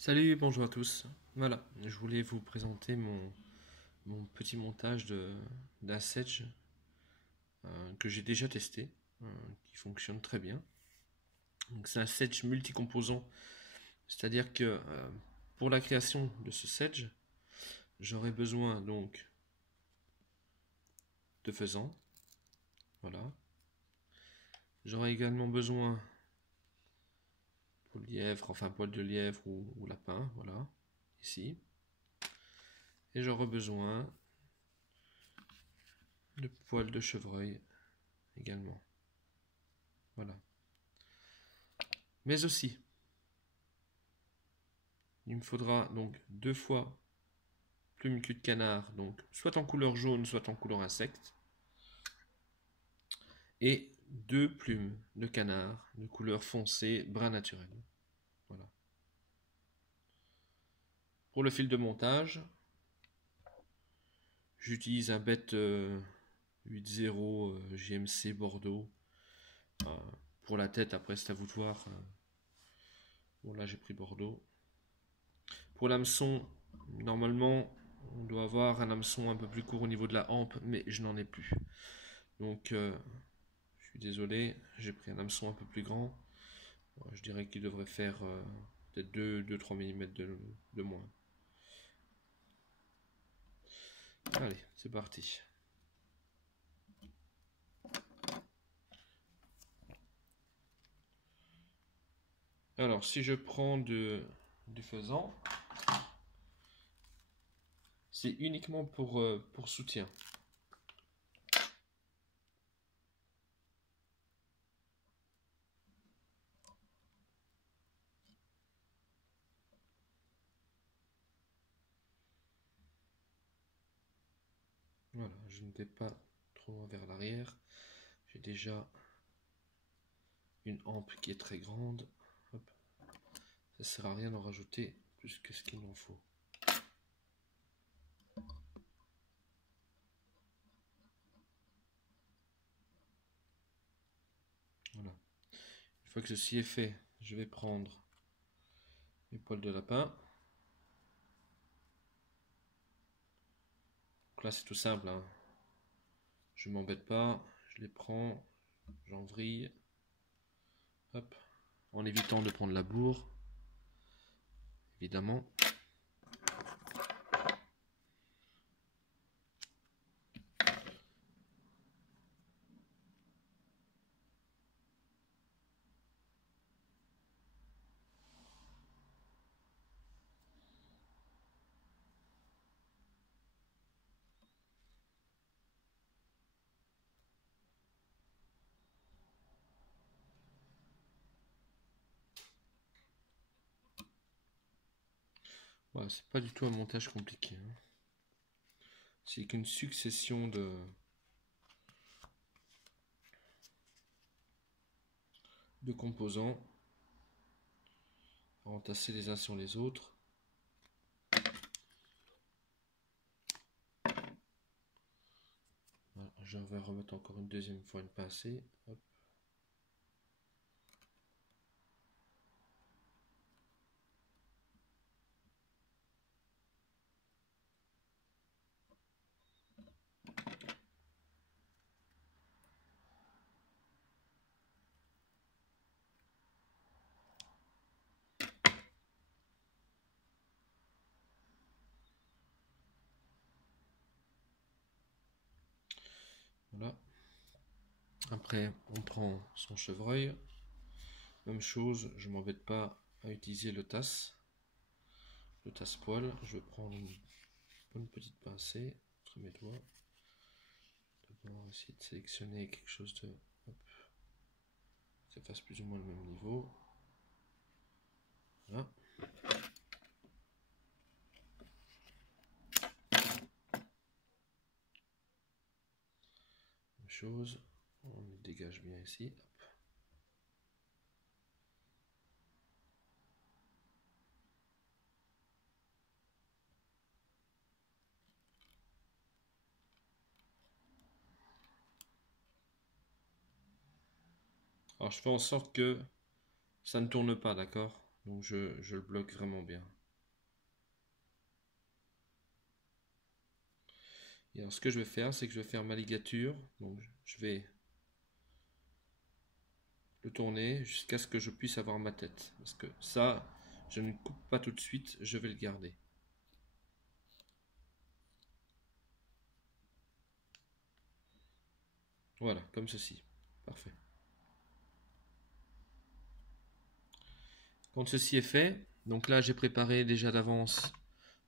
Salut, bonjour à tous. Voilà, je voulais vous présenter mon petit montage d'un sedge que j'ai déjà testé, qui fonctionne très bien. Donc c'est un sedge multicomposant, c'est-à-dire que pour la création de ce sedge, j'aurai besoin donc de faisan, voilà. J'aurai également besoin de lièvre, enfin poil de lièvre ou lapin, voilà, ici. Et j'aurai besoin de poils de chevreuil également. Voilà. Mais aussi, il me faudra donc 2 fois plume cul de canard, donc soit en couleur jaune, soit en couleur insecte, et 2 plumes de canard de couleur foncée, brun naturel. Voilà. Pour le fil de montage, j'utilise un bête 8.0 GMC Bordeaux. Euh, pour la tête, après c'est à vous de voir. Bon là j'ai pris Bordeaux. Pour l'hameçon, normalement on doit avoir un hameçon un peu plus court au niveau de la hampe, mais je n'en ai plus. Donc je suis désolé, j'ai pris un hameçon un peu plus grand. Je dirais qu'il devrait faire peut-être 2-3 mm de moins. Allez, c'est parti. Alors, si je prends du faisan, c'est uniquement pour soutien. Voilà, je ne vais pas trop loin vers l'arrière. J'ai déjà une hampe qui est très grande. Hop. Ça sert à rien d'en rajouter plus que ce qu'il en faut. Voilà. Une fois que ceci est fait, je vais prendre mes poils de lapin. Donc là, c'est tout simple, hein. Je ne m'embête pas, je les prends, j'en vrille. Hop. En évitant de prendre la bourre, évidemment. Voilà, c'est pas du tout un montage compliqué, hein. C'est qu'une succession de composants entassés les uns sur les autres. Voilà, je vais remettre encore une deuxième fois une pincée. Hop. Voilà. Après, on prend son chevreuil. Même chose, je m'embête pas à utiliser le tasse-poil. Je vais prendre une bonne petite pincée entre mes doigts. D'abord, essayer de sélectionner quelque chose de. Hop, ça fasse plus ou moins le même niveau. Voilà. Même chose, on le dégage bien ici. Hop. Alors je fais en sorte que ça ne tourne pas, d'accord? Donc je le bloque vraiment bien. Et alors ce que je vais faire, c'est que je vais faire ma ligature. Donc je vais le tourner jusqu'à ce que je puisse avoir ma tête. Parce que ça, je ne coupe pas tout de suite, je vais le garder. Voilà, comme ceci. Parfait. Quand ceci est fait, donc là j'ai préparé déjà d'avance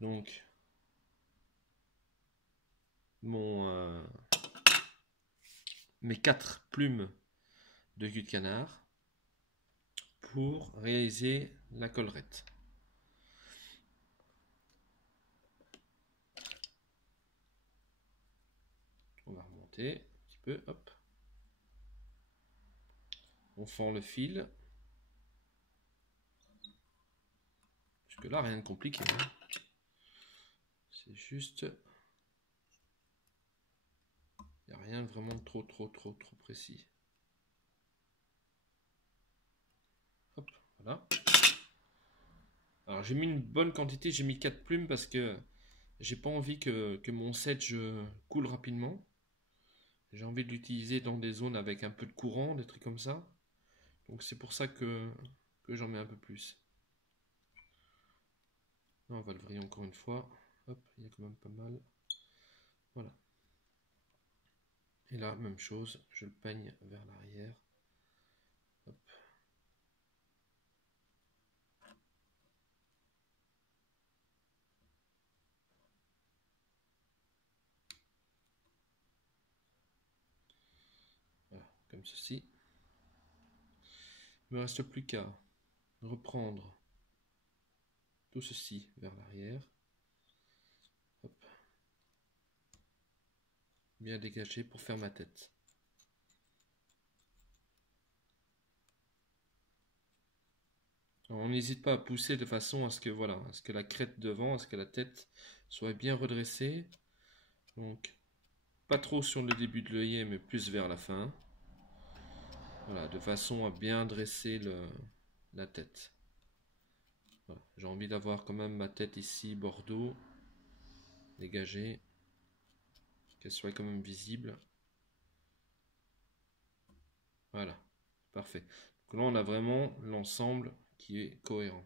donc mes 4 plumes de cul de canard pour réaliser la collerette. On va remonter un petit peu, hop. On fend le fil. Jusque là, rien de compliqué. Hein. C'est juste... Il n'y a rien de vraiment trop précis. Hop, voilà. Alors j'ai mis une bonne quantité, j'ai mis 4 plumes parce que j'ai pas envie que mon sedge coule rapidement. J'ai envie de l'utiliser dans des zones avec un peu de courant, des trucs comme ça. Donc c'est pour ça que j'en mets un peu plus. On va le vriller encore une fois. Hop, il y a quand même pas mal. Voilà. Et là, même chose, je le peigne vers l'arrière. Hop. Voilà, comme ceci. Il ne me reste plus qu'à reprendre tout ceci vers l'arrière. Hop. Bien dégagé pour faire ma tête. Alors, on n'hésite pas à pousser de façon à ce que voilà, à ce que la crête devant, à ce que la tête soit bien redressée. Donc pas trop sur le début de l'œillet, mais plus vers la fin. Voilà, de façon à bien dresser la tête. Voilà. J'ai envie d'avoir quand même ma tête ici, bordeaux, dégagée, qu'elle soit quand même visible. Voilà, parfait. Donc là, on a vraiment l'ensemble qui est cohérent.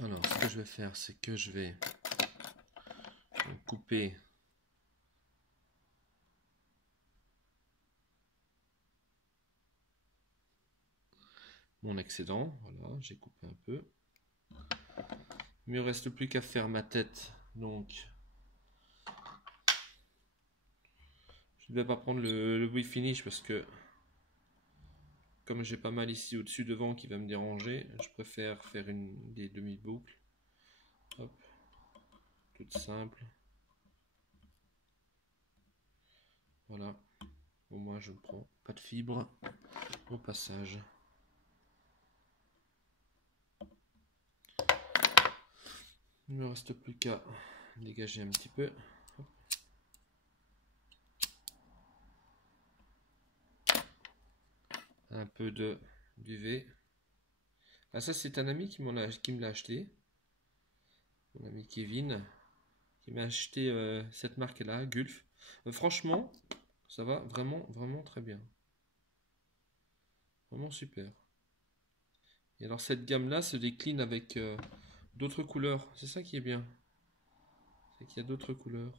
Alors, ce que je vais faire, c'est que je vais couper mon excédent. Voilà, j'ai coupé un peu. Il ne me reste plus qu'à faire ma tête. Donc, je ne vais pas prendre le whip finish parce que comme j'ai pas mal ici au-dessus devant qui va me déranger, je préfère faire des demi-boucles. Hop, toute simple. Voilà, au moins je ne prends pas de fibre au passage. Il ne me reste plus qu'à dégager un petit peu. Hop. Un peu de duvet. Ah, ça c'est un ami qui me l'a acheté. Mon ami Kevin qui m'a acheté cette marque là, Gulf. Franchement, ça va vraiment très bien. Vraiment super. Et alors cette gamme là se décline avec d'autres couleurs. C'est ça qui est bien. C'est qu'il y a d'autres couleurs.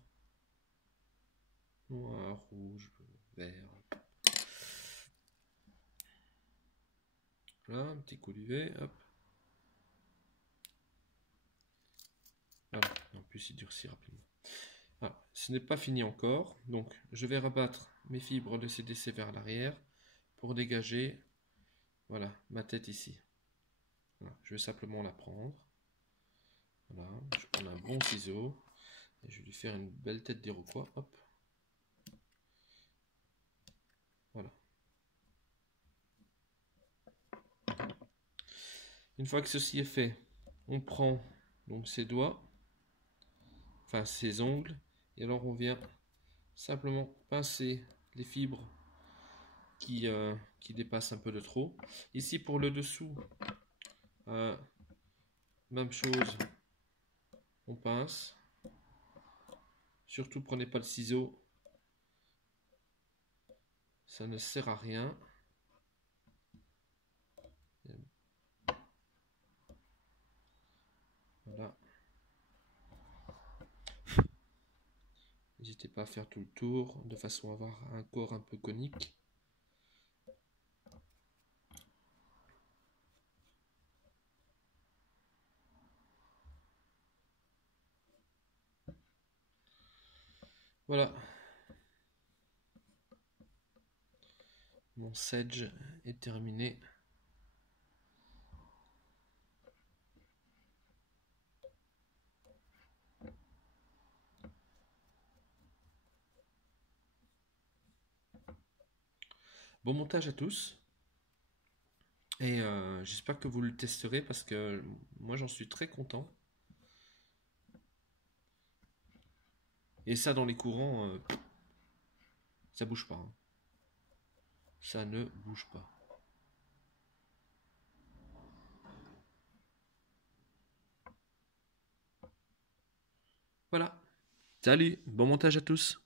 Noir, rouge, vert. Voilà, un petit coup d'UV, hop. Voilà, en plus il durcit rapidement. Voilà, ce n'est pas fini encore, donc je vais rabattre mes fibres de CDC vers l'arrière pour dégager, voilà, ma tête ici. Voilà, je vais simplement la prendre. Voilà, je prends un bon ciseau et je vais lui faire une belle tête d'iroquois, hop. Voilà. Une fois que ceci est fait, on prend donc ses doigts, enfin ses ongles, et alors on vient simplement pincer les fibres qui dépassent un peu de trop. Ici pour le dessous, Même chose, on pince. Surtout prenez pas le ciseau, ça ne sert à rien. Voilà. N'hésitez pas à faire tout le tour de façon à avoir un corps un peu conique. Voilà. Mon sedge est terminé. Bon montage à tous. Et j'espère que vous le testerez parce que moi j'en suis très content. Et ça dans les courants, ça bouge pas. Hein. Ça ne bouge pas. Voilà. Salut, bon montage à tous.